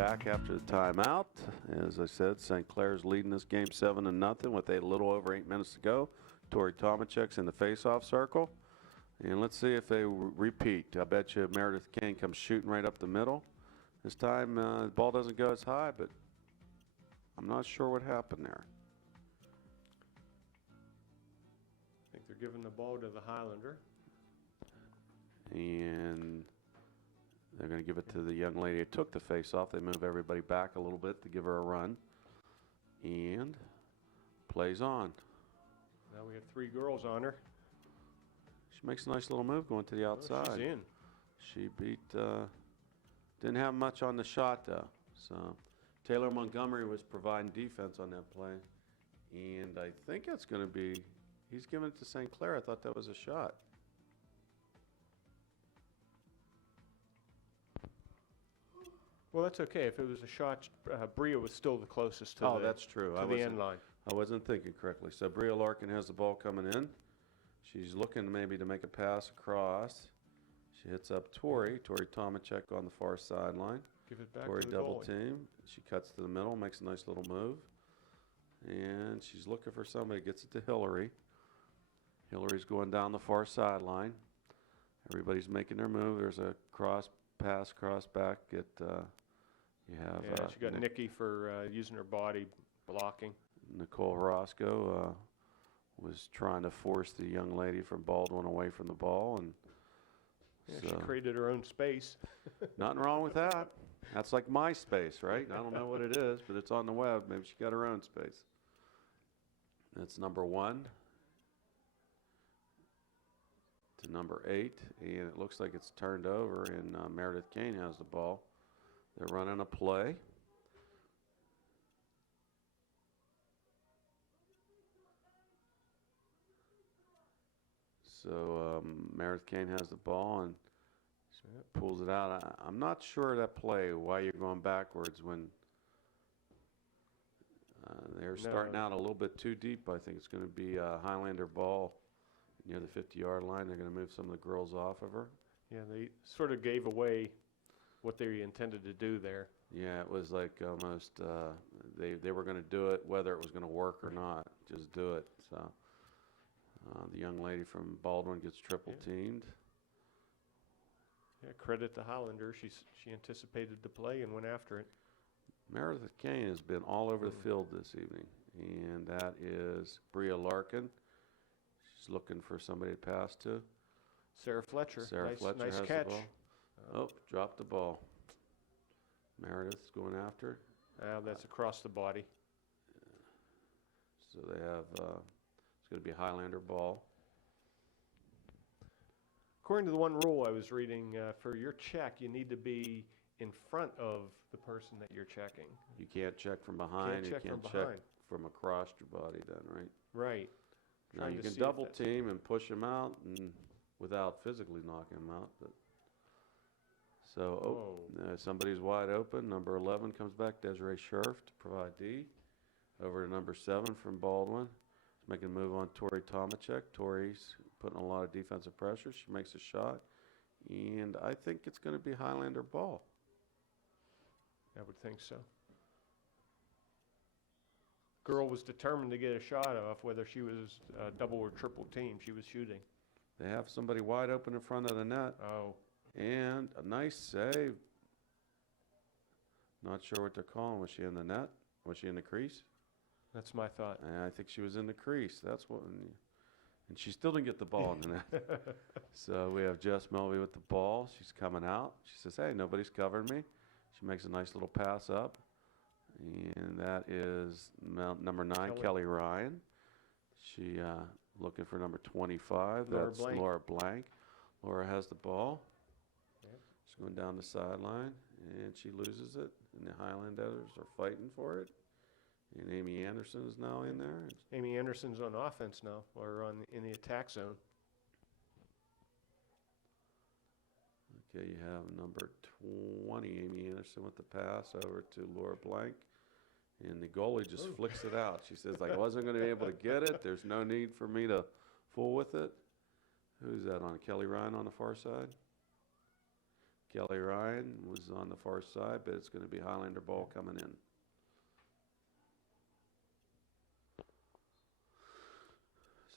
back after the timeout. As I said, St. Clair's leading this game 7-0 with a little over 8 minutes to go. Tori Tomachek's in the face-off circle. And let's see if they repeat. I bet you Meredith Kane comes shooting right up the middle. This time the ball doesn't go as high, but I'm not sure what happened there. I think they're giving the ball to the Highlander. And they're going to give it to the young lady who took the face-off. They move everybody back a little bit to give her a run. And plays on. Now we have 3 girls on her. She makes a nice little move going to the outside. Oh, she's in. She beat, didn't have much on the shot though. So Taylor Montgomery was providing defense on that play. And I think it's going to be, he's giving it to St. Clair. I thought that was a shot. Well, that's okay. If it was a shot, Bria was still the closest to that's true. To the end line. I wasn't thinking correctly. So Bria Larkin has the ball coming in. She's looking maybe to make a pass across. She hits up Tori Tomachek on the far sideline. Give it back Tori to the double goalie. team. She cuts to the middle, makes a nice little move. And she's looking for somebody, gets it to Hillary. Hillary's going down the far sideline. Everybody's making their move. There's a cross pass, cross back. You have She got Nikki for using her body blocking. Nicole Roscoe was trying to force the young lady from Baldwin away from the ball, and she created her own space. Nothing wrong with that. That's like my space, right? I don't know what it is, but it's on the web. Maybe she got her own space. That's number 1 to number 8, and it looks like it's turned over, and Meredith Kane has the ball. They're running a play. So Meredith Kane has the ball and pulls it out. I'm not sure that play, why you're going backwards when they're starting out a little bit too deep. I think it's going to be a Highlander ball near the 50-yard line. They're going to move some of the girls off of her. Yeah, they sort of gave away what they intended to do there. Yeah, it was like almost they were going to do it whether it was going to work or not. Just do it. So the young lady from Baldwin gets triple teamed. Yeah, credit the Highlander. She anticipated the play and went after it. Meredith Kane has been all over the field this evening, and that is Bria Larkin. She's looking for somebody to pass to. Sarah Fletcher. Nice has catch. the ball. Dropped the ball. Meredith's going after. That's across the body. So they have, it's going to be a Highlander ball. According to the one rule I was reading, for your check, you need to be in front of the person that you're checking. You can't check from behind. You can't check from across your body then, right? Right. Now you can double team and push him out and without physically knocking him out. But somebody's wide open. Number 11 comes back, Desiree Scherf to provide D. Over to number 7 from Baldwin. He's making a move on Tori Tomachek. Tori's putting a lot of defensive pressure. She makes a shot. And I think it's going to be Highlander ball. I would think so. Girl was determined to get a shot off, whether she was double or triple team. She was shooting. They have somebody wide open in front of the net. Oh. And a nice save. Not sure what they're calling. Was she in the net? Was she in the crease? That's my thought. I think she was in the crease. That's what. And she still didn't get the ball in the net. So we have Jess Melby with the ball. She's coming out. She says, hey, nobody's covering me. She makes a nice little pass up. And that is number 9, Kelly Ryan. She looking for number 25. That's Laura Blank. Laura has the ball. Yep. She's going down the sideline, and she loses it. And the Highlanders are fighting for it. And Amy Anderson is now in there. Amy Anderson's on offense now, or in the attack zone. Okay, you have number 20, Amy Anderson with the pass over to Laura Blank. And the goalie just flicks it out. She says, I wasn't going to be able to get it. There's no need for me to fool with it. Who's that on? Kelly Ryan on the far side? Kelly Ryan was on the far side, but it's going to be Highlander ball coming in.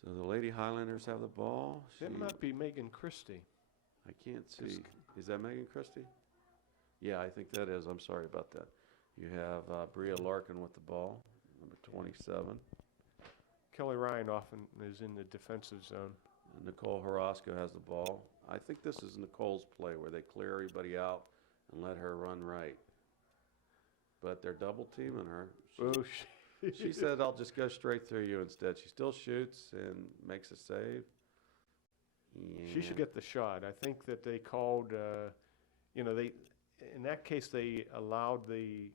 So the Lady Highlanders have the ball. That might be Megan Christie. I can't see. Is that Megan Christie? Yeah, I think that is. I'm sorry about that. You have Bria Larkin with the ball, number 27. Kelly Ryan often is in the defensive zone. And Nicole Horosco has the ball. I think this is Nicole's play where they clear everybody out and let her run right. But they're double teaming her. She said, I'll just go straight through you instead. She still shoots and makes a save. She should get the shot. I think that they called, in that case, they allowed the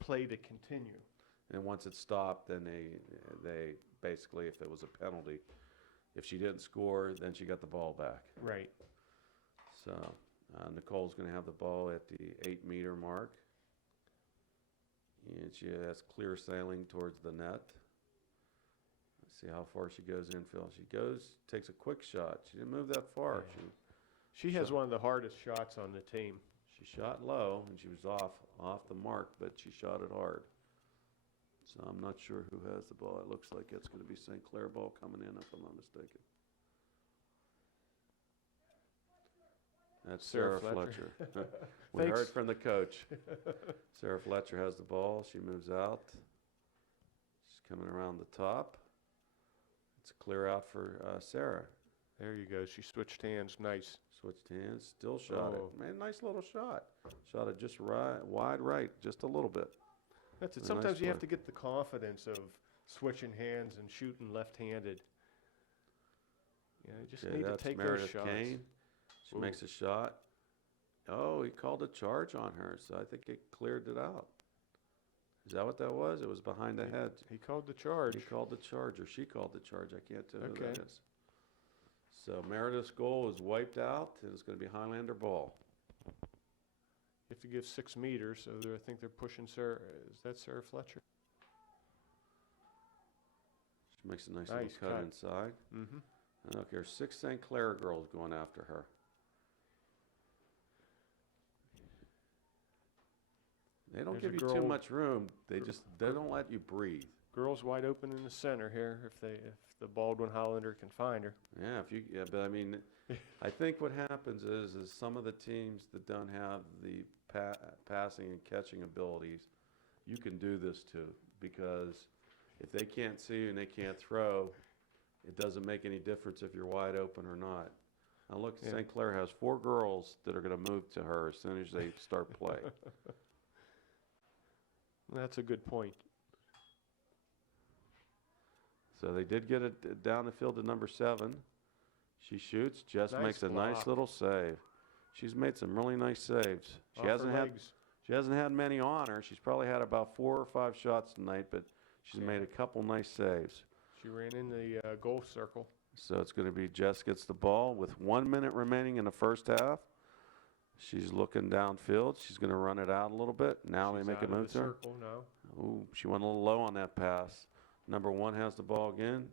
play to continue. And once it stopped, then they basically, if it was a penalty, if she didn't score, then she got the ball back. Right. So Nicole's going to have the ball at the 8-meter mark. And she has clear sailing towards the net. Let's see how far she goes infield. She takes a quick shot. She didn't move that far. Yeah. She has one of the hardest shots on the team. She shot low, and she was off the mark, but she shot it hard. So I'm not sure who has the ball. It looks like it's going to be St. Clair ball coming in, if I'm not mistaken. That's Sarah Fletcher. We heard from the coach. Sarah Fletcher has the ball. She moves out. She's coming around the top. It's a clear out for Sarah. There you go. She switched hands. Nice. Switched hands. Still shot it. Man, nice little shot. Shot it just right, wide right, just a little bit. That's it. Sometimes you have to get the confidence of switching hands and shooting left-handed. You just need to take those shots. Kane. She makes a shot. Oh, he called a charge on her, so I think it cleared it out. Is that what that was? It was behind the head. He called the charge. He called the charge, or she called the charge. I can't tell who that is. So Meredith's goal is wiped out, and it's going to be Highlander ball. You have to give 6 meters, so I think they're pushing Sarah. Is that Sarah Fletcher? She makes a nice little cut inside. Mm-hmm. And look, there's 6 St. Clair girls going after her. They don't give you too much room. They don't let you breathe. Girl's wide open in the center here. If the Baldwin Highlander can find her. Yeah, but I mean, I think what happens is some of the teams that don't have the passing and catching abilities, you can do this too, because if they can't see you and they can't throw, it doesn't make any difference if you're wide open or not. Now look, St. Clair has 4 girls that are going to move to her as soon as they start play. That's a good point. So they did get it down the field to number 7. She shoots. Jess makes a nice little save. She's made some really nice saves. She hasn't had many on her. She's probably had about 4 or 5 shots tonight, but she's made a couple nice saves. She ran in the goal circle. So it's going to be Jess gets the ball with 1 minute remaining in the first half. She's looking downfield. She's going to run it out a little bit. Now they make a move to her. Ooh, she went a little low on that pass. Number 1 has the ball again.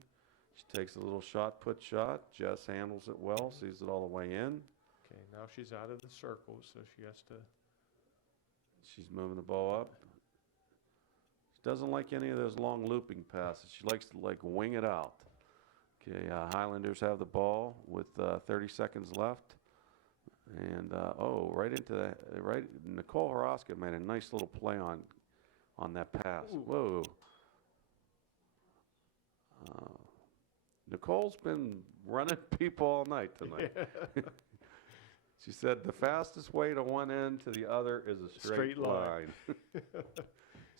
She takes a little shot-put shot. Jess handles it well, sees it all the way in. Okay, now she's out of the circle, so she has to... She's moving the ball up. She doesn't like any of those long looping passes. She likes to wing it out. Okay, Highlanders have the ball with 30 seconds left. And, right into that, Nicole Horosco made a nice little play on that pass. Ooh. Whoa. Nicole's been running people all night tonight. Yeah. She said the fastest way to one end to the other is a straight line.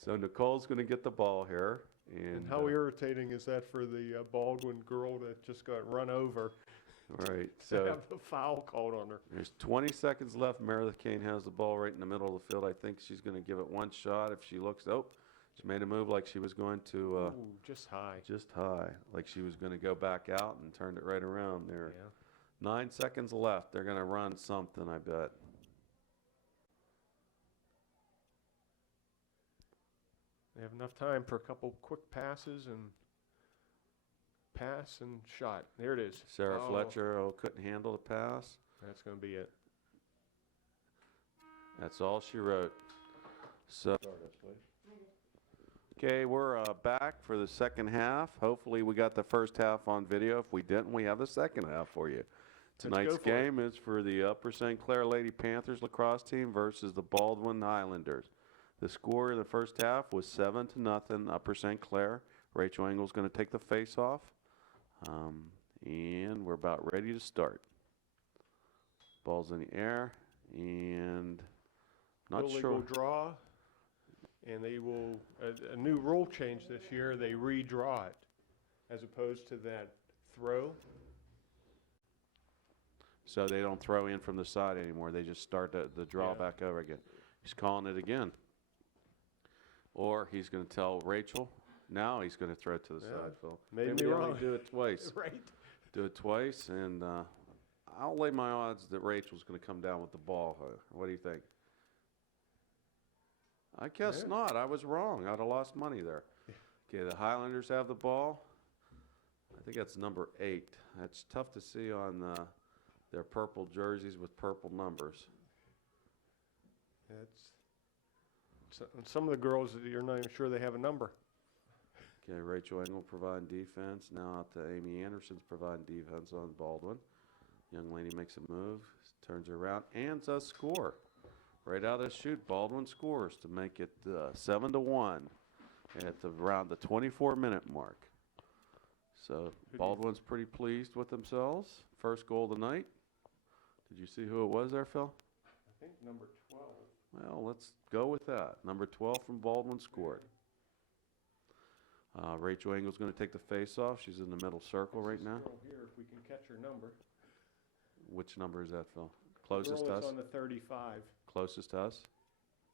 So Nicole's going to get the ball here. And how irritating is that for the Baldwin girl that just got run over? Right. So have the foul called on her. There's 20 seconds left. Meredith Kane has the ball right in the middle of the field. I think she's going to give it one shot. If she looks, she made a move like she was going to. Just high. Just high, like she was going to go back out and turned it right around there. Yeah. 9 seconds left. They're going to run something, I bet. They have enough time for a couple quick passes and pass and shot. There it is. Sarah Fletcher couldn't handle the pass. That's going to be it. That's all she wrote. So, okay, we're back for the second half. Hopefully we got the first half on video. If we didn't, we have the second half for you. Tonight's game is for the Upper St. Clair Lady Panthers lacrosse team versus the Baldwin Highlanders. The score in the first half was 7-0 Upper St. Clair. Rachel Engel's going to take the face-off. And we're about ready to start. Ball's in the air, and not Will sure. They will draw, and they will, a new rule change this year, they redraw it, as opposed to that throw. So they don't throw in from the side anymore. They just start the draw back over again. He's calling it again. Or he's going to tell Rachel. Now he's going to throw it to the side, Phil. Maybe we only do it twice. Right. Do it twice, and I'll lay my odds that Rachel's going to come down with the ball. What do you think? I guess not. I was wrong. I'd have lost money there. Okay, the Highlanders have the ball. I think that's number 8. That's tough to see on their purple jerseys with purple numbers. Some of the girls, you're not even sure they have a number. Okay, Rachel Engel providing defense. Now out to Amy Anderson's providing defense on Baldwin. Young lady makes a move, turns her around, and does score. Right out of the chute, Baldwin scores to make it 7-1 at around the 24-minute mark. So Baldwin's pretty pleased with themselves. First goal of the night. Did you see who it was there, Phil? I think number 12. Well, let's go with that. Number 12 from Baldwin scored. Rachel Engel's going to take the face-off. She's in the middle circle right now. Here, if we can catch her number. Which number is that, Phil? Closest to us? On the 35. Closest to us?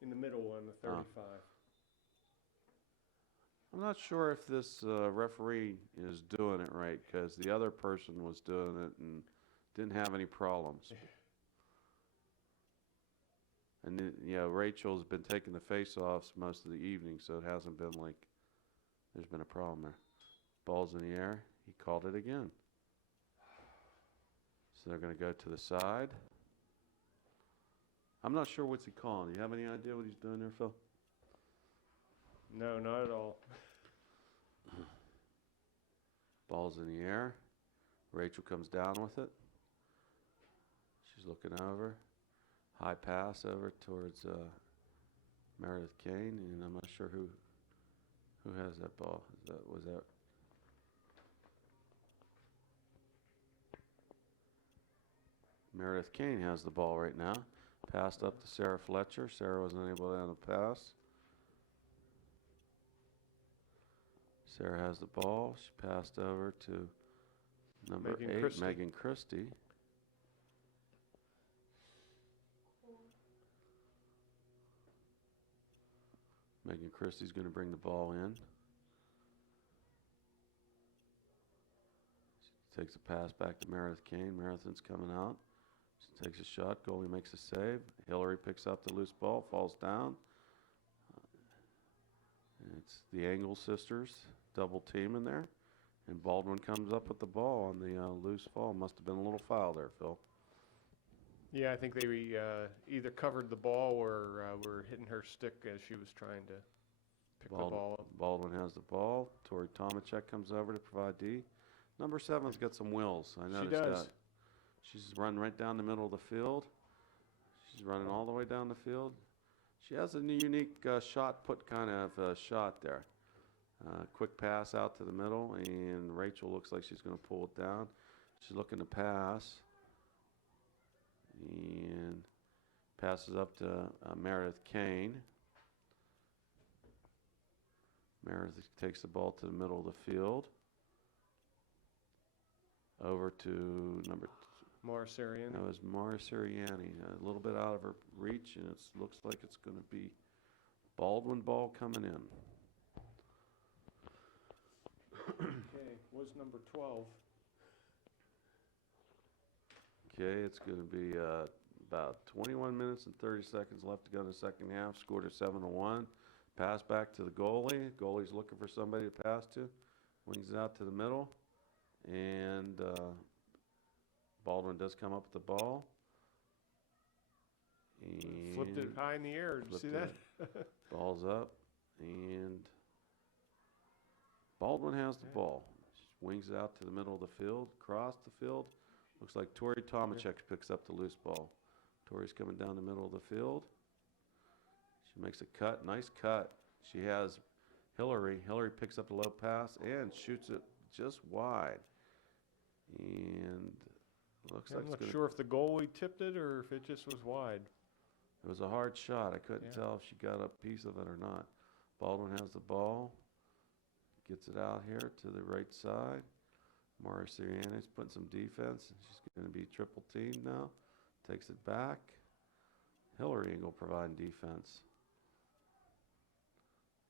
In the middle on the 35. I'm not sure if this referee is doing it right, because the other person was doing it and didn't have any problems. And then, Rachel's been taking the face-offs most of the evening, so it hasn't been like there's been a problem there. Ball's in the air. He called it again. So they're going to go to the side. I'm not sure what's he calling. Do you have any idea what he's doing there, Phil? No, not at all. Ball's in the air. Rachel comes down with it. She's looking over. High pass over towards Meredith Kane, and I'm not sure who has that ball. Was that? Meredith Kane has the ball right now. Passed up to Sarah Fletcher. Sarah wasn't able to have the pass. Sarah has the ball. She passed over to number 8, Megan Christie. Megan Christie's going to bring the ball in. She takes a pass back to Meredith Kane. Meredith's coming out. She takes a shot. Goalie makes a save. Hillary picks up the loose ball, falls down. It's the Engel sisters, double team in there. And Baldwin comes up with the ball on the loose fall. Must have been a little foul there, Phil. Yeah, I think they either covered the ball or were hitting her stick as she was trying to pick the ball up. Baldwin has the ball. Tori Tomacek comes over to provide D. Number 7's got some wheels. I noticed that. She's running right down the middle of the field. She's running all the way down the field. She has a unique shot put kind of shot there. Quick pass out to the middle, and Rachel looks like she's going to pull it down. She's looking to pass. And passes up to Meredith Kane. Meredith takes the ball to the middle of the field. Over to number Mara Sarian. That was Mara Sirianni. A little bit out of her reach, and it looks like it's going to be Baldwin ball coming in. Okay, was number 12. Okay, it's going to be about 21 minutes and 30 seconds left to go in the second half. Scored at 7-1. Pass back to the goalie. Goalie's looking for somebody to pass to. Wings it out to the middle. And Baldwin does come up with the ball. And Flipped it high in the air. Did you see that? Ball's up, and Baldwin has the ball. Wings it out to the middle of the field, across the field. Looks like Tori Tomachek picks up the loose ball. Tori's coming down the middle of the field. She makes a cut, nice cut. She has Hillary. Hillary picks up the low pass and shoots it just wide. And looks like I'm not sure if the goalie tipped it or if it just was wide. It was a hard shot. I couldn't tell if she got a piece of it or not. Baldwin has the ball. Gets it out here to the right side. Mara Sirianni's putting some defense. She's going to be triple teamed now. Takes it back. Hillary Engel providing defense.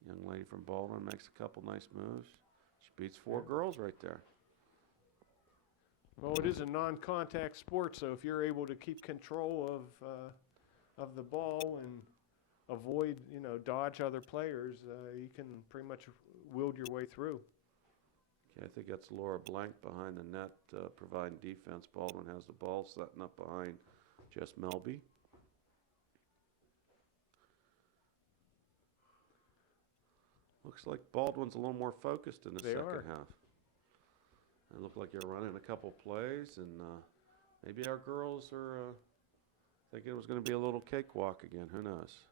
Young lady from Baldwin makes a couple nice moves. She beats 4 girls right there. Well, it is a non-contact sport, so if you're able to keep control of the ball and avoid, dodge other players, you can pretty much wield your way through. Okay, I think that's Laura Blank behind the net providing defense. Baldwin has the ball setting up behind Jess Melby. Looks like Baldwin's a little more focused in the second half. It looked like they're running a couple plays, and maybe our girls are thinking it was going to be a little cakewalk again. Who knows?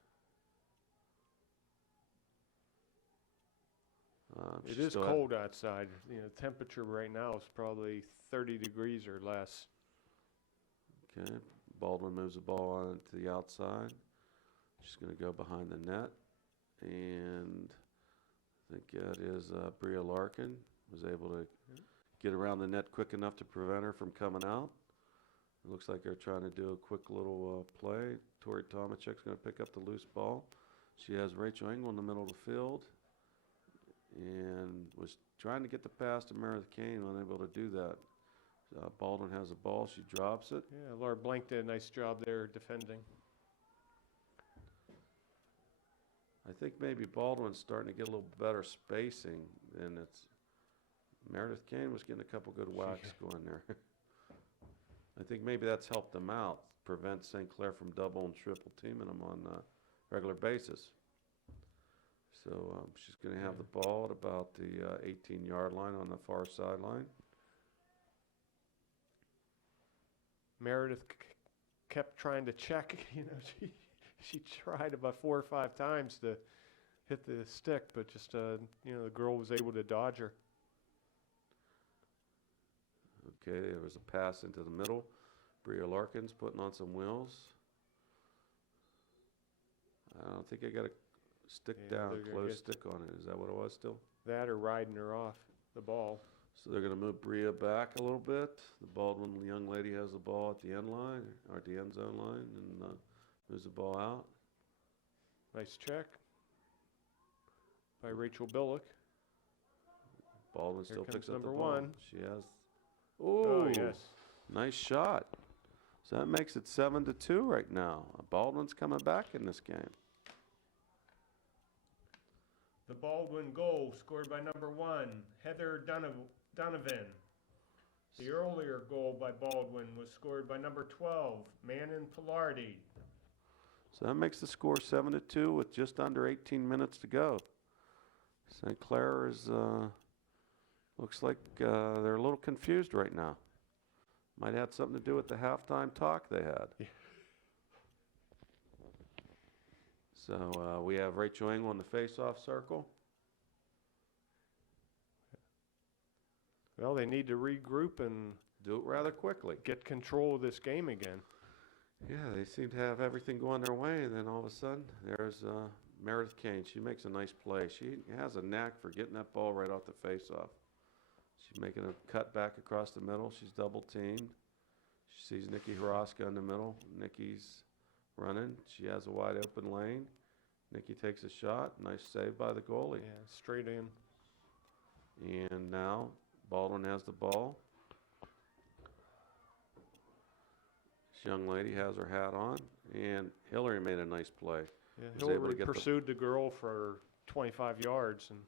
It is cold outside. Temperature right now is probably 30 degrees or less. Okay, Baldwin moves the ball on to the outside. She's going to go behind the net, and I think that is Bria Larkin was able to get around the net quick enough to prevent her from coming out. It looks like they're trying to do a quick little play. Tori Tomachek's going to pick up the loose ball. She has Rachel Engel in the middle of the field and was trying to get the pass to Meredith Kane, unable to do that. Baldwin has the ball. She drops it. Yeah, Laura Blank did a nice job there defending. I think maybe Baldwin's starting to get a little better spacing than it's. Meredith Kane was getting a couple good whacks going there. I think maybe that's helped them out, prevent St. Clair from double and triple teaming them on a regular basis. So she's going to have the ball at about the 18-yard line on the far sideline. Meredith kept trying to check. She tried about 4 or 5 times to hit the stick, but just the girl was able to dodge her. Okay, there was a pass into the middle. Bria Larkin's putting on some wheels. I don't think I got a stick down, closed stick on it. Is that what it was still? That or riding her off the ball. So they're going to move Bria back a little bit. The Baldwin young lady has the ball at the end line, or at the end zone line, and moves the ball out. Nice check by Rachel Billick. Baldwin still picks up the ball. number 1. She has. Oh, yes. Nice shot. So that makes it 7-2 right now. Baldwin's coming back in this game. The Baldwin goal scored by number 1, Heather Donovan. The earlier goal by Baldwin was scored by number 12, Manon Pilardi. So that makes the score 7-2 with just under 18 minutes to go. St. Clair is, looks like they're a little confused right now. Might have something to do with the halftime talk they had. Yeah. So we have Rachel Engel in the face-off circle. Well, they need to regroup and do it rather quickly. Get control of this game again. Yeah, they seem to have everything going their way, and then all of a sudden, there's Meredith Kane. She makes a nice play. She has a knack for getting that ball right off the face-off. She's making a cut back across the middle. She's double-teamed. She sees Nikki Haraska in the middle. Nikki's running. She has a wide open lane. Nikki takes a shot. Nice save by the goalie. Yeah, straight in. And now Baldwin has the ball. This young lady has her hat on, and Hillary made a nice play. Yeah, Hillary pursued the girl for 25 yards. And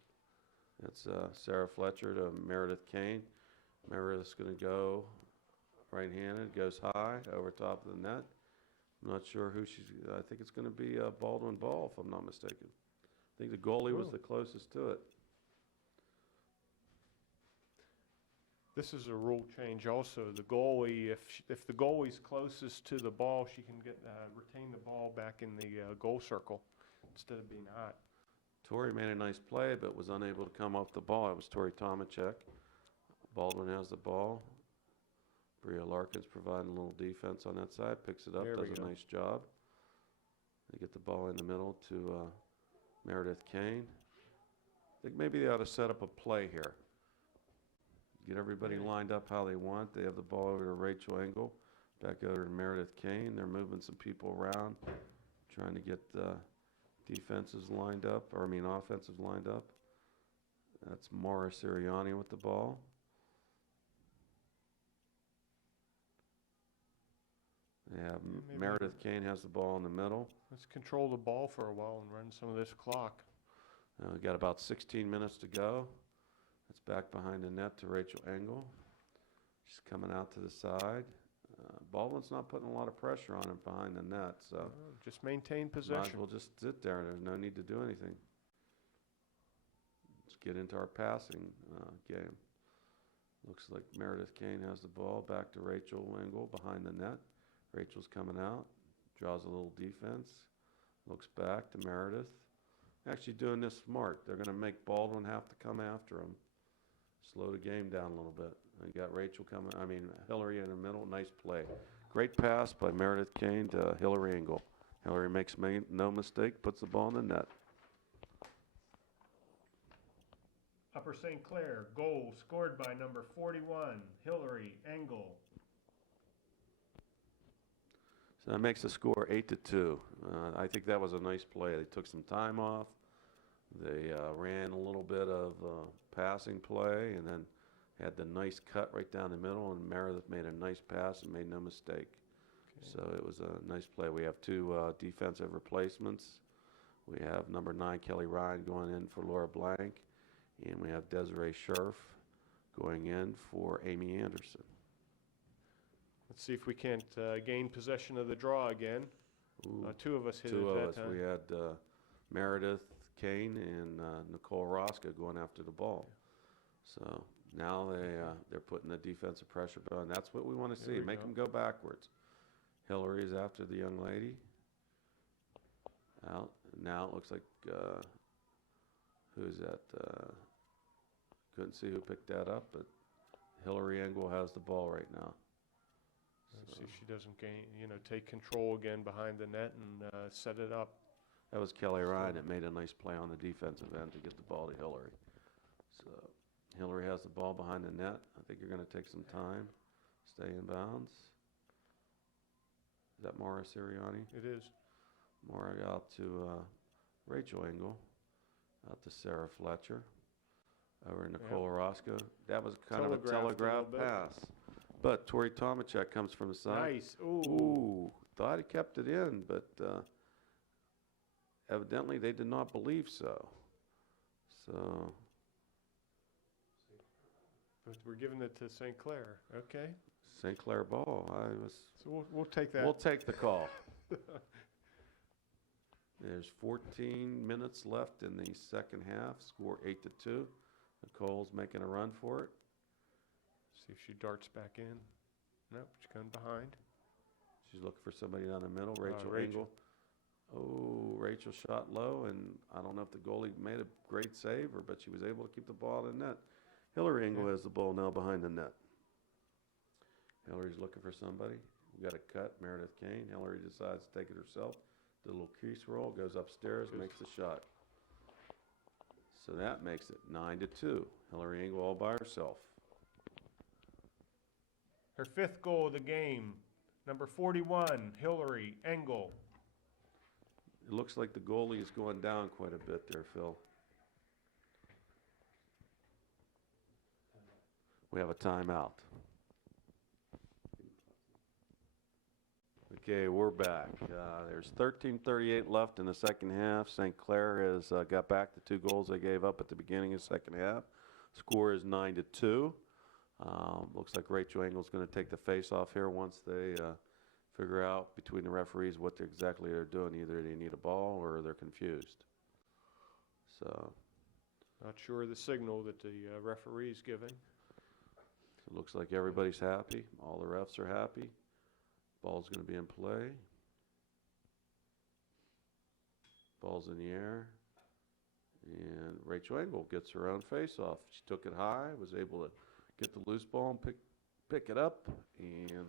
that's Sarah Fletcher to Meredith Kane. Meredith's going to go right-handed, goes high over top of the net. I'm not sure who she's, I think it's going to be Baldwin Ball, if I'm not mistaken. I think the goalie was Oh. the closest to it. This is a rule change also. The goalie, if the goalie's closest to the ball, she can retain the ball back in the goal circle instead of being hot. Tori made a nice play, but was unable to come off the ball. It was Tori Tomacek. Baldwin has the ball. Bria Larkin's providing a little defense on that side, picks it up, There we does a go. nice job. They get the ball in the middle to Meredith Kane. I think maybe they ought to set up a play here. Get everybody Yeah. lined up how they want. They have the ball over to Rachel Engel, back over to Meredith Kane. They're moving some people around, trying to get defenses lined up, or I mean offensives lined up. That's Maura Sirianni with the ball. They have Yeah, maybe Meredith Kane has the ball in the middle. Let's control the ball for a while and run some of this clock. We got about 16 minutes to go. It's back behind the net to Rachel Engel. She's coming out to the side. Baldwin's not putting a lot of pressure on him behind the net, so Just maintain might as possession. well just sit there. There's no need to do anything. Let's get into our passing game. Looks like Meredith Kane has the ball back to Rachel Engel behind the net. Rachel's coming out, draws a little defense, looks back to Meredith. Actually doing this smart. They're going to make Baldwin have to come after him. Slow the game down a little bit. They got Rachel coming, Hillary in the middle, nice play. Great pass by Meredith Kane to Hillary Engel. Hillary makes no mistake, puts the ball in the net. Upper St. Clair, goal scored by number 41, Hillary Engel. So that makes the score 8-2. I think that was a nice play. They took some time off. They ran a little bit of passing play and then had the nice cut right down the middle, and Meredith made a nice pass and made no mistake. Okay. So it was a nice play. We have two defensive replacements. We have number 9, Kelly Ryan, going in for Laura Blank, and we have Desiree Scherf going in for Amy Anderson. Let's see if we can't gain possession of the draw again. Ooh, Two of us hit two it of that us. time. We had Meredith Kane and Nicole Roscoe going after the ball. So now they're putting the defensive pressure on. That's what we want to There see. we Make go. them go backwards. Hillary is after the young lady. Out. Now it looks like, who's that? Couldn't see who picked that up, but Hillary Engel has the ball right now. Let's see if she doesn't take control again behind the net and set it up. That was Kelly Ryan that made a nice play on the defensive end to get the ball to Hillary. So Hillary has the ball behind the net. I think you're going to take some time. Stay in bounds. Is that Maura Sirianni? It is. Maura out to Rachel Engel. Out to Sarah Fletcher. Over to Nicole Roscoe. That was kind of a Telegraphed a telegraph little bit. pass. But Tori Tomacek comes from the side. Nice. Ooh. Ooh, thought he kept it in, but evidently they did not believe so. So But we're giving it to St. Clair. Okay. St. Clair ball. So we'll take that. We'll take the call. There's 14 minutes left in the second half. Score 8-2. Nicole's making a run for it. See if she darts back in. Nope, she's going behind. She's looking for somebody down the middle. Rachel Rachel. Engel. Oh, Rachel shot low, and I don't know if the goalie made a great save, but she was able to keep the ball in the net. Hillary Engel has the ball now behind the net. Hillary's looking for somebody. We got a cut, Meredith Kane. Hillary decides to take it herself. The little crease roll, goes upstairs, makes the shot. So that makes it 9-2. Hillary Engel all by herself. Her 5th goal of the game, number 41, Hillary Engel. It looks like the goalie is going down quite a bit there, Phil. We have a timeout. Okay, we're back. There's 13:38 left in the second half. St. Clair has got back the 2 goals they gave up at the beginning of the second half. Score is 9-2. Looks like Rachel Engel's going to take the face-off here once they figure out between the referees what exactly they're doing. Either they need a ball or they're confused. So Not sure of the signal that the referee's giving. it looks like everybody's happy. All the refs are happy. Ball's going to be in play. Ball's in the air. And Rachel Engel gets her own face-off. She took it high, was able to get the loose ball and pick it up. And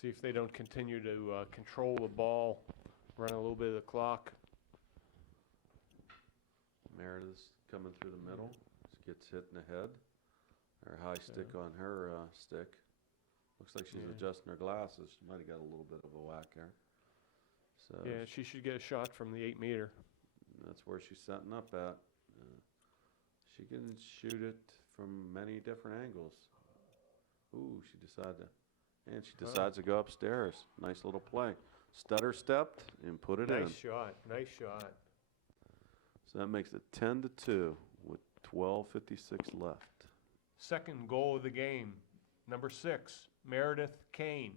See if they don't continue to control the ball, run a little bit of the clock. Meredith's coming through the middle. She gets hit in the head. Her high stick on her stick. Looks like she's adjusting her glasses. She might have got a little bit of a whack there. So Yeah, she should get a shot from the 8 meter. that's where she's setting up at. She can shoot it from many different angles. Ooh, she decides to go upstairs. Nice little play. Stutter stepped and put it in. Nice shot, nice shot. So that makes it 10-2 with 12:56 left. Second goal of the game, number 6, Meredith Kane.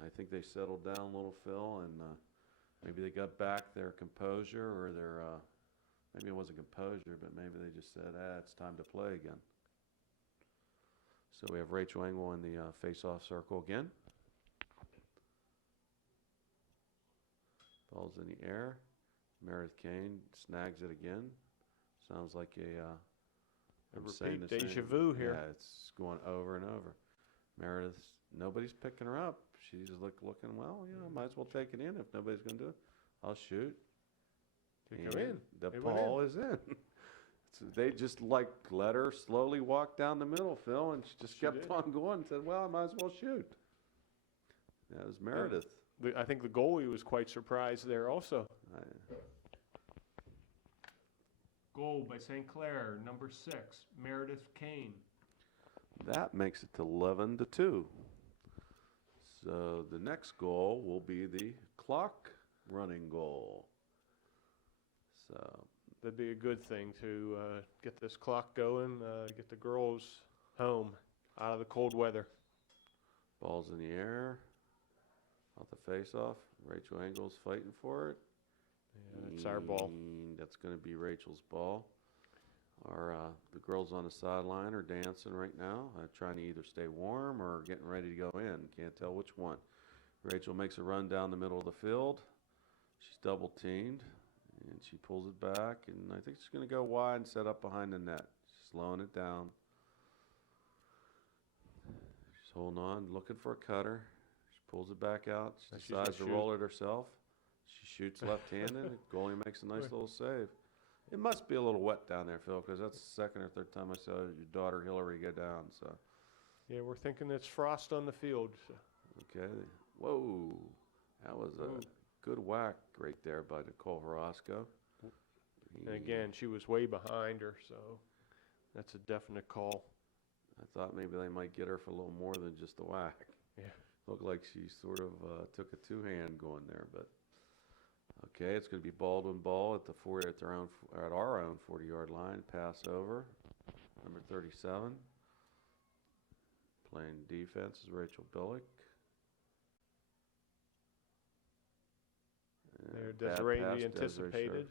I think they settled down a little, Phil, and maybe they got back their composure, or their maybe it wasn't composure, but maybe they just said, it's time to play again. So we have Rachel Engel in the face-off circle again. Ball's in the air. Meredith Kane snags it again. Sounds like Repeat deja vu here. Yeah, it's going over and over. Meredith's, nobody's picking her up. She's looking, well, might as well take it in if nobody's going to do it. I'll shoot. Come in. The It went ball is in. So they just let her slowly walk down the middle, Phil, and she just kept on going and said, well, I might as well shoot. That was Meredith. I think the goalie was quite surprised there also. Goal by St. Clair, number 6, Meredith Kane. That makes it to 11-2. So the next goal will be the clock running goal. So That'd be a good thing to get this clock going, get the girls home out of the cold weather. ball's in the air, off the face-off. Rachel Engel's fighting for it. Yeah, that's our ball. And that's going to be Rachel's ball. The girls on the sideline are dancing right now, trying to either stay warm or getting ready to go in. Can't tell which one. Rachel makes a run down the middle of the field. She's double teamed, and she pulls it back, and I think she's going to go wide and set up behind the net. She's slowing it down. She's holding on, looking for a cutter. She pulls it back out. She decides to roll it herself. She shoots left-handed. The goalie makes a nice little save. It must be a little wet down there, Phil, because that's the second or third time I saw your daughter Hillary go down. So. Yeah, we're thinking it's frost on the field. So. Okay. Whoa. That was a good whack right there by Nicole Horosco. And again, she was way behind her, so that's a definite call. I thought maybe they might get her for a little more than just a whack. Yeah. Looked like she sort of took a two-hand going there, but okay, it's going to be Baldwin ball at our own 40-yard line. Pass over, number 37. Playing defense is Rachel Billick. There, Desiree we anticipated.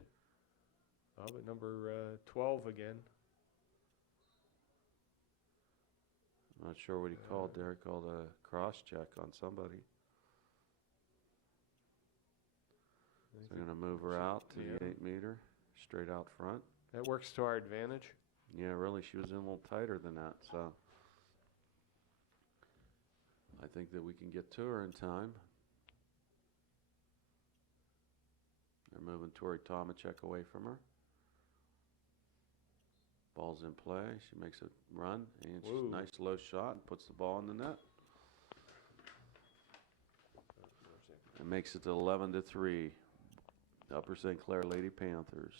Oh, but number 12 again. I'm not sure what he called there. He called a cross check on somebody. So they're going to move her out to the 8-meter, straight out front. That works to our advantage. Yeah, really, she was in a little tighter than that, so I think that we can get to her in time. They're moving Tori Tomacek away from her. Ball's in play. She makes a run, and she's a nice low shot and puts the ball in the net. It makes it to 11-3. Upper St. Clair Lady Panthers.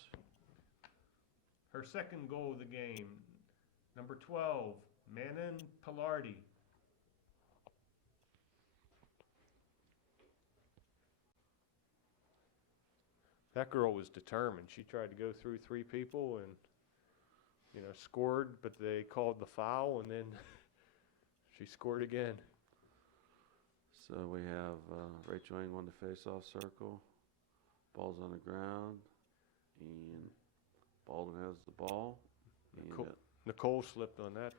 Her second goal of the game, number 12, Manon Pilardi. That girl was determined. She tried to go through 3 people and scored, but they called the foul, and then she scored again. So we have Rachel Engel in the face-off circle. Ball's on the ground, and Baldwin has the ball. Nicole slipped on that.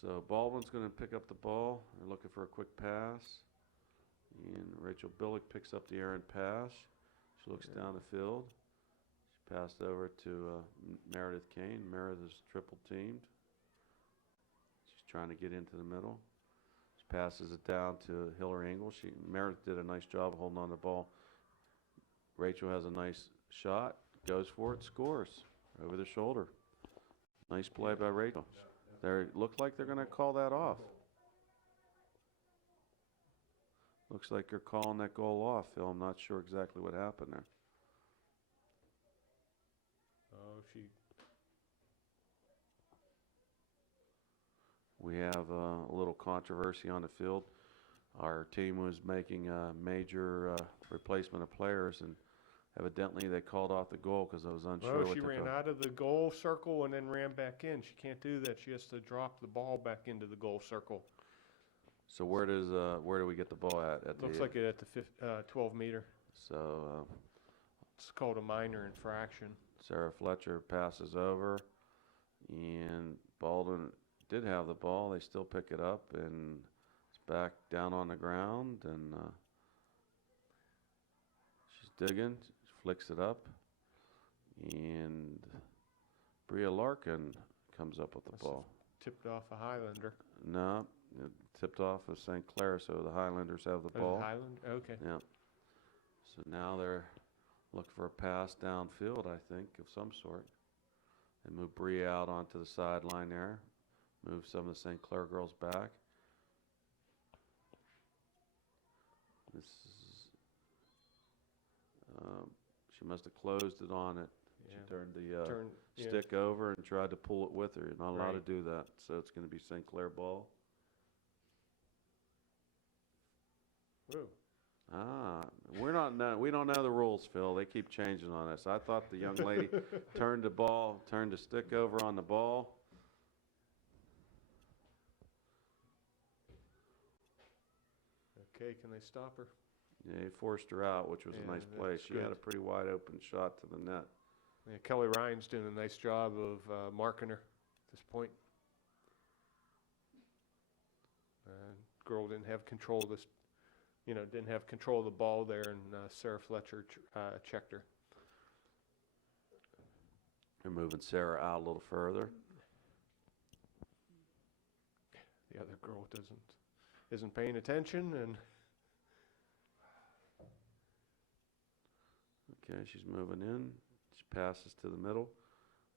So Baldwin's going to pick up the ball. They're looking for a quick pass. And Rachel Billick picks up the errant pass. She looks down the field. She passed over to Meredith Kane. Meredith is triple teamed. She's trying to get into the middle. She passes it down to Hillary Engel. Meredith did a nice job holding on the ball. Rachel has a nice shot, goes for it, scores over the shoulder. Nice play by Rachel. They look like they're going to call that off. Looks like they're calling that goal off, Phil. I'm not sure exactly what happened there. Oh, We have a little controversy on the field. Our team was making a major replacement of players, and evidently they called off the goal because I was unsure. She ran out of the goal circle and then ran back in. She can't do that. She has to drop the ball back into the goal circle. So where do we get the ball at? Looks like it at the 12 meter. So it's called a minor infraction. Sarah Fletcher passes over, and Baldwin did have the ball. They still pick it up, and it's back down on the ground, and she's digging, flicks it up, and Bria Larkin comes up with the ball. Tipped off a Highlander. No, it tipped off of St. Clair, so the Highlanders have the ball. Highlander? Okay. Yeah. So now they're looking for a pass downfield, I think, of some sort. And move Bria out onto the sideline there. Move some of the St. Clair girls back. This is, she must have closed it on it. Yeah. She turned the stick over and tried to pull it with her. You're not allowed to do that. So it's going to be St. Clair ball. Whoa. We don't know the rules, Phil. They keep changing on us. I thought the young lady turned the stick over on the ball. Okay, can they stop her? Yeah, he forced her out, which was a nice play. She had a pretty wide open shot to the net. Yeah, Kelly Ryan's doing a nice job of marking her at this point. Girl didn't have control of this. Didn't have control of the ball there, and Sarah Fletcher checked her. They're moving Sarah out a little further. The other girl isn't paying attention, and okay, she's moving in. She passes to the middle.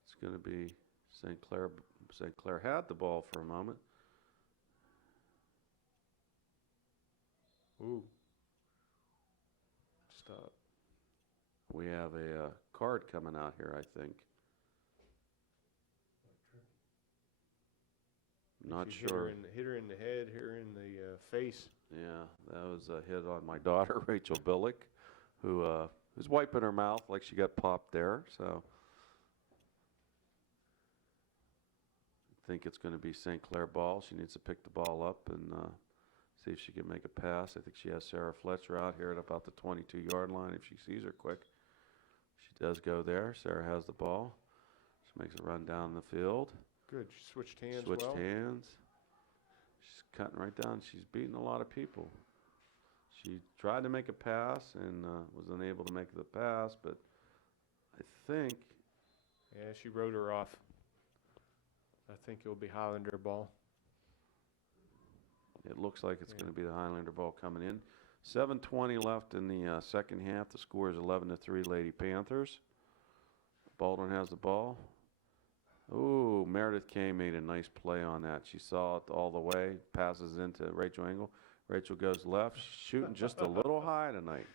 It's going to be St. Clair. St. Clair had the ball for a moment. Ooh. Stop. We have a card coming out here, I think. Not sure. Hit her in the head, hit her in the face. Yeah, that was a hit on my daughter, Rachel Billick, who was wiping her mouth like she got popped there. So I think it's going to be St. Clair ball. She needs to pick the ball up and see if she can make a pass. I think she has Sarah Fletcher out here at about the 22-yard line if she sees her quick. She does go there. Sarah has the ball. She makes a run down the field. Good. She switched hands Switched hands. She's cutting right down. She's beating a lot of people. She tried to make a pass and was unable to make the pass, but I think... Yeah, she rode her off. I think it'll be Highlander ball. It looks like it's going to be the Highlander ball coming in. 7:20 left in the second half. The score is 11-3 Lady Panthers. Baldwin has the ball. Ooh, Meredith Kay made a nice play on that. She saw it all the way, passes into Rachel Engel. Rachel goes left, shooting just a little high tonight.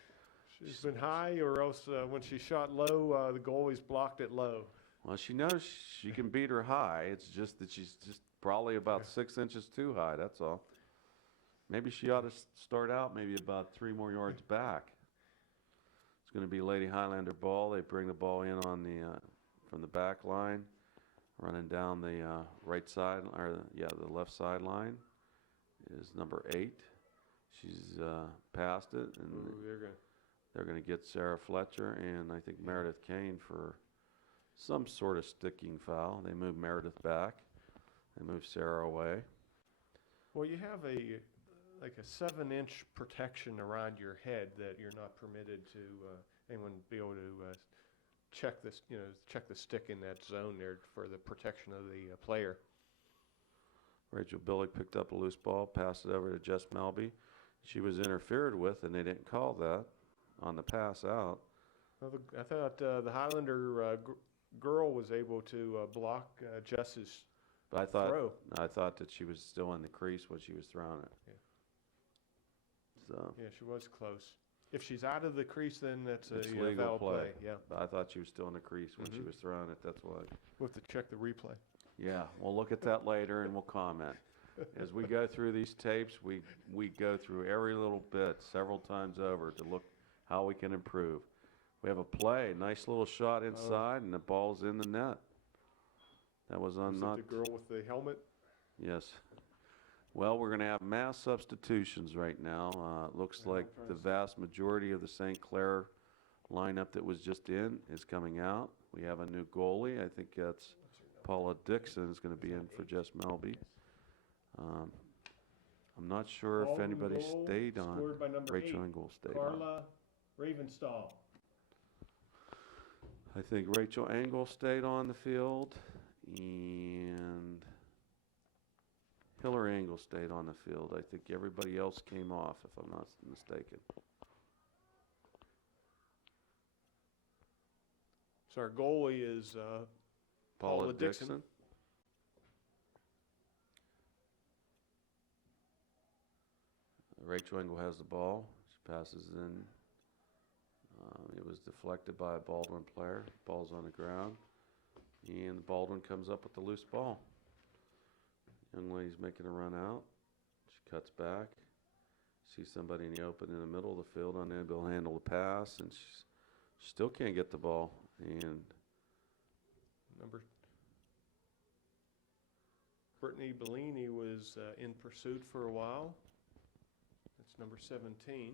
She's been high, or else when she shot low, the goalie's blocked it low. Well, she knows she can beat her high. It's just that she's just probably about 6 inches too high, that's all. Maybe she ought to start out maybe about 3 more yards back. It's going to be Lady Highlander ball. They bring the ball in on the from the back line, running down the right side, or the left sideline, is number 8. She's past it, and Ooh, they're going to get Sarah Fletcher and I think Meredith Kane for some sort of sticking foul. They move Meredith back. They move Sarah away. well, you have like a 7-inch protection around your head that you're not permitted to anyone be able to check this, check the stick in that zone there for the protection of the player. Rachel Billick picked up a loose ball, passed it over to Jess Melby. She was interfered with, and they didn't call that on the pass out. Well, I thought the Highlander girl was able to block Jess's But throw. I thought that she was still in the crease when she was throwing it. Yeah. So Yeah, she was close. If she's out of the crease, then that's it's a legal foul play. Yeah, But I thought she was still in the crease when she Mhm. was throwing it. That's why. we'll have to check the replay. Yeah, we'll look at that later and we'll comment. As we go through these tapes, we go through every little bit several times over to look how we can improve. We have a play, nice little shot inside, and the ball's in the net. That was on Was not. it the girl with the helmet? Yes. Well, we're going to have mass substitutions right now. It looks Yeah, like I'm trying the to see. vast majority of the St. Clair lineup that was just in is coming out. We have a new goalie. I think that's Paula Dixon is going to be in for Jess Melby. I'm not sure if Baldwin anybody goal, stayed on. scored by number Rachel 8, Engel stayed on. Carla Ravenstall. I think Rachel Engel stayed on the field, and Hillary Engel stayed on the field. I think everybody else came off, if I'm not mistaken. So our goalie is Paula Dixon. Rachel Engel has the ball. She passes in. It was deflected by a Baldwin player. Ball's on the ground. And Baldwin comes up with the loose ball. Young lady's making a run out. She cuts back. Sees somebody in the open in the middle of the field, unable to handle the pass, and she still can't get the ball. And Brittany Bellini was in pursuit for a while. That's number 17.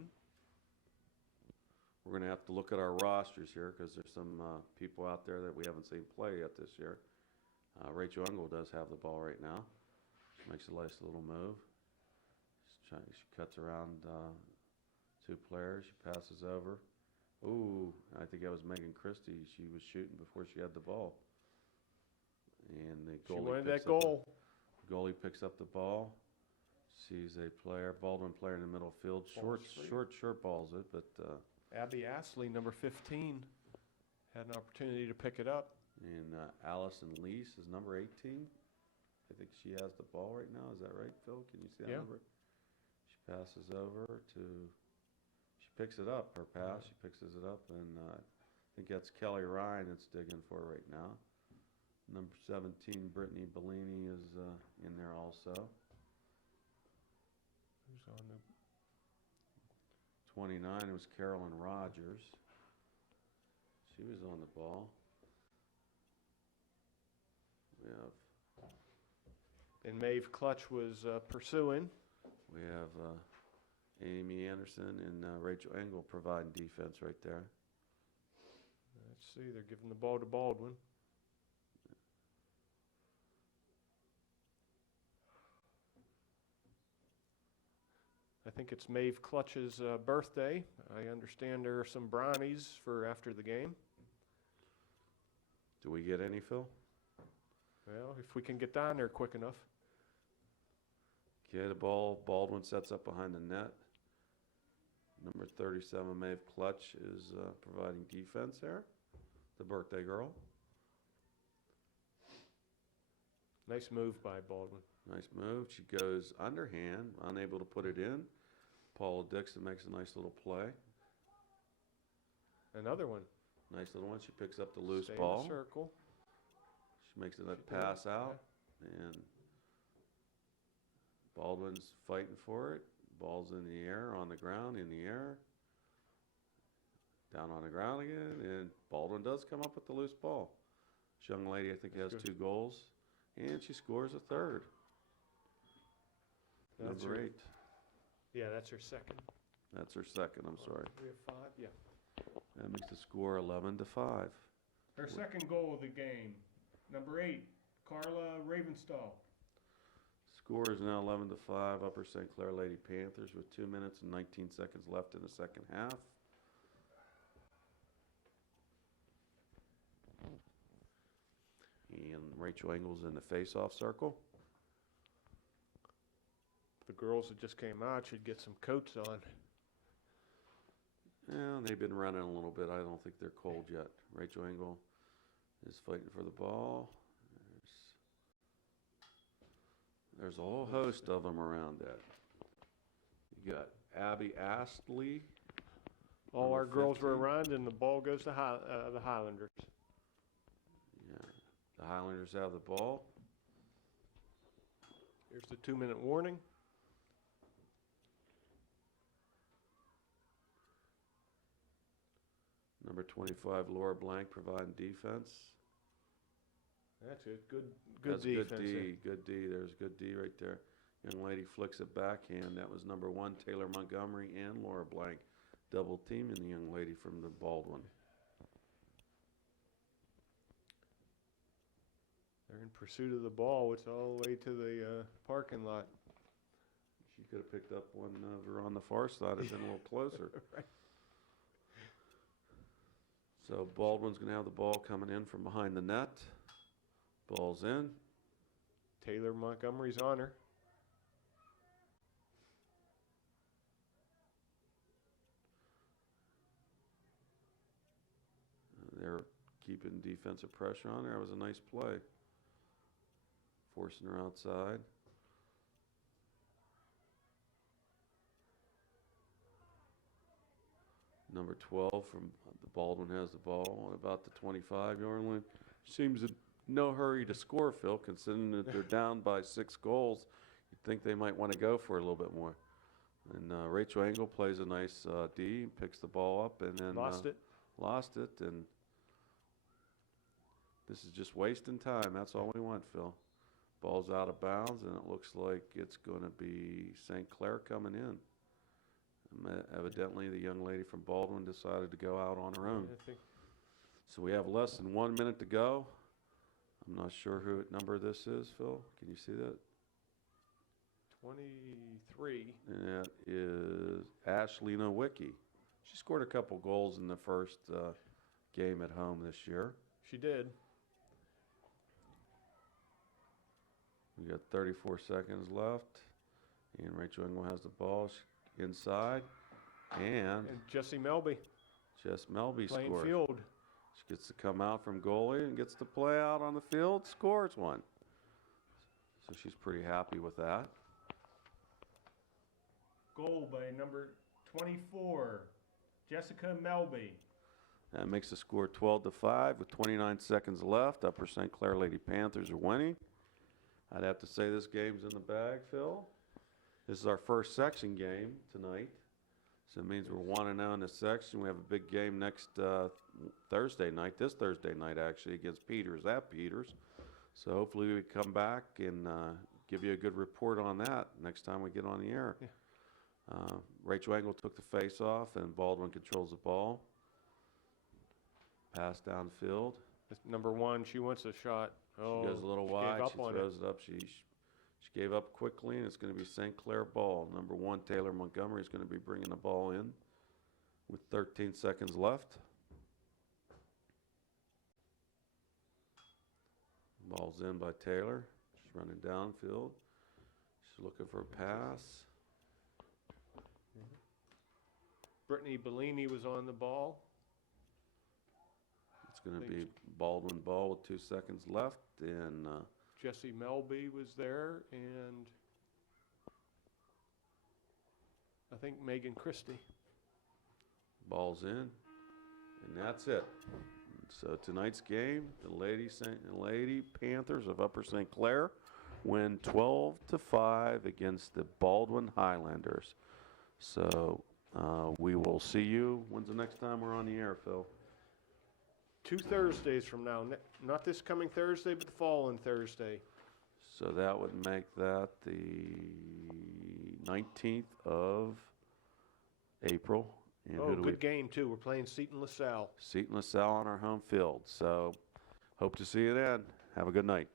we're going to have to look at our rosters here because there's some people out there that we haven't seen play yet this year. Rachel Engel does have the ball right now. She makes a nice little move. She cuts around 2 players. She passes over. Ooh, I think that was Megan Christie. She was shooting before she had the ball. And the She goalie wanted picks that goal. Goalie picks up the ball. Sees a player, Baldwin player in the middle field. Ball's free. Short balls it, but Abby Astley, number 15, had an opportunity to pick it up. and Allison Lease is number 18. I think she has the ball right now. Is that right, Phil? Can you see that Yeah. number? She passes over to. She picks it up. Her pass. She picks it up, and I think that's Kelly Ryan that's digging for it right now. Number 17, Brittany Bellini is in there also. Who's on the 29 was Carolyn Rogers. She was on the ball. We have And Maeve Clutch was pursuing. Amy Anderson and Rachel Engel providing defense right there. Let's see, they're giving the ball to Baldwin. I think it's Maeve Clutch's birthday. I understand there are some brownies for after the game. Do we get any, Phil? Well, if we can get down there quick enough. Okay, the ball. Baldwin sets up behind the net. Number 37, Maeve Clutch, is providing defense there. The birthday girl. Nice move by Baldwin. Nice move. She goes underhand, unable to put it in. Paula Dixon makes a nice little play. Another one. Nice little one. She picks up the loose Stay ball. in the circle. She makes a She pass did, out, and Baldwin's fighting for it. Ball's in the air, on the ground, in the air. Down on the ground again, and Baldwin does come up with the loose ball. This young lady, I think, has That's 2 goals, and she scores a third. That's Number her- 8. Yeah, that's her second. That's her second, I'm sorry. We have 5, yeah. That makes the score 11-5. Her second goal of the game, number 8, Carla Ravenstall. Score is now 11-5, Upper St. Clair Lady Panthers with 2 minutes and 19 seconds left in the second half. And Rachel Engels in the face-off circle. The girls that just came out should get some coats on. Yeah, they've been running a little bit. I don't think they're cold yet. Rachel Engel is fighting for the ball. There's a whole host of them around that. You got Abby Astley. All Number our girls were 15. around, and the ball goes to the Highlanders. Yeah, the Highlanders have the ball. Here's the 2-minute warning. Number 25, Laura Blank providing defense. That's it. Good That's defense. Good D. Good D. There's good D right there. Young lady flicks it backhand. That was number 1, Taylor Montgomery, and Laura Blank double teaming the young lady from the Baldwin. They're in pursuit of the ball. It's all the way to the parking lot. She could have picked up one over on the far side and been a little closer. Right. So Baldwin's going to have the ball coming in from behind the net. Ball's in. Taylor Montgomery's on her. They're keeping defensive pressure on her. That was a nice play. Forcing her outside. Number 12 from the Baldwin has the ball at about the 25-yard line. Seems in no hurry to score, Phil, considering that they're down by 6 goals. You'd think they might want to go for it a little bit more. And Rachel Engel plays a nice D, picks the ball up, and then Lost it. Lost it, and this is just wasting time. That's all we want, Phil. Ball's out of bounds, and it looks like it's going to be St. Clair coming in. Evidently, the young lady from Baldwin decided to go out on her own. I think So we have less than 1 minute to go. I'm not sure who number this is, Phil. Can you see that? 23. And that is Ashley Nowicki. She scored a couple goals in the first game at home this year. She did. We got 34 seconds left. And Rachel Engel has the ball inside. And And Jessie Melby Jess Melby playing scores. field. She gets to come out from goalie and gets to play out on the field, scores one. So she's pretty happy with that. Goal by number 24, Jessica Melby. That makes the score 12-5 with 29 seconds left. Upper St. Clair Lady Panthers are winning. I'd have to say this game's in the bag, Phil. This is our first section game tonight. So it means we're 1-0 in this section. We have a big game next Thursday night, this Thursday night actually, against Peters at Peters. So hopefully we come back and give you a good report on that next time we get on the air. Yeah. Rachel Engel took the face off and Baldwin controls the ball. Pass downfield. It's number 1, she wants a shot. Oh, She goes a little she wide. gave up She on throws it up. She gave up quickly, and it's going to be St. Clair ball. Number 1, Taylor Montgomery, is going to be bringing the ball in with 13 seconds left. Ball's in by Taylor. She's running downfield. She's looking for a pass. Brittany Bellini was on the ball. It's going to Thanks. be Baldwin ball with 2 seconds left, and Jessie Melby was there, and I think Megan Christie. ball's in, and that's it. So tonight's game, the Lady Panthers of Upper St. Clair win 12-5 against the Baldwin Highlanders. So we will see you. When's the next time we're on the air, Phil? 2 Thursdays from now. Not this coming Thursday, but the following Thursday. So that would make that the 19th of April. And Oh, who do good game, too. We're playing Seton LaSalle. Seton LaSalle on our home field. So hope to see you then. Have a good night.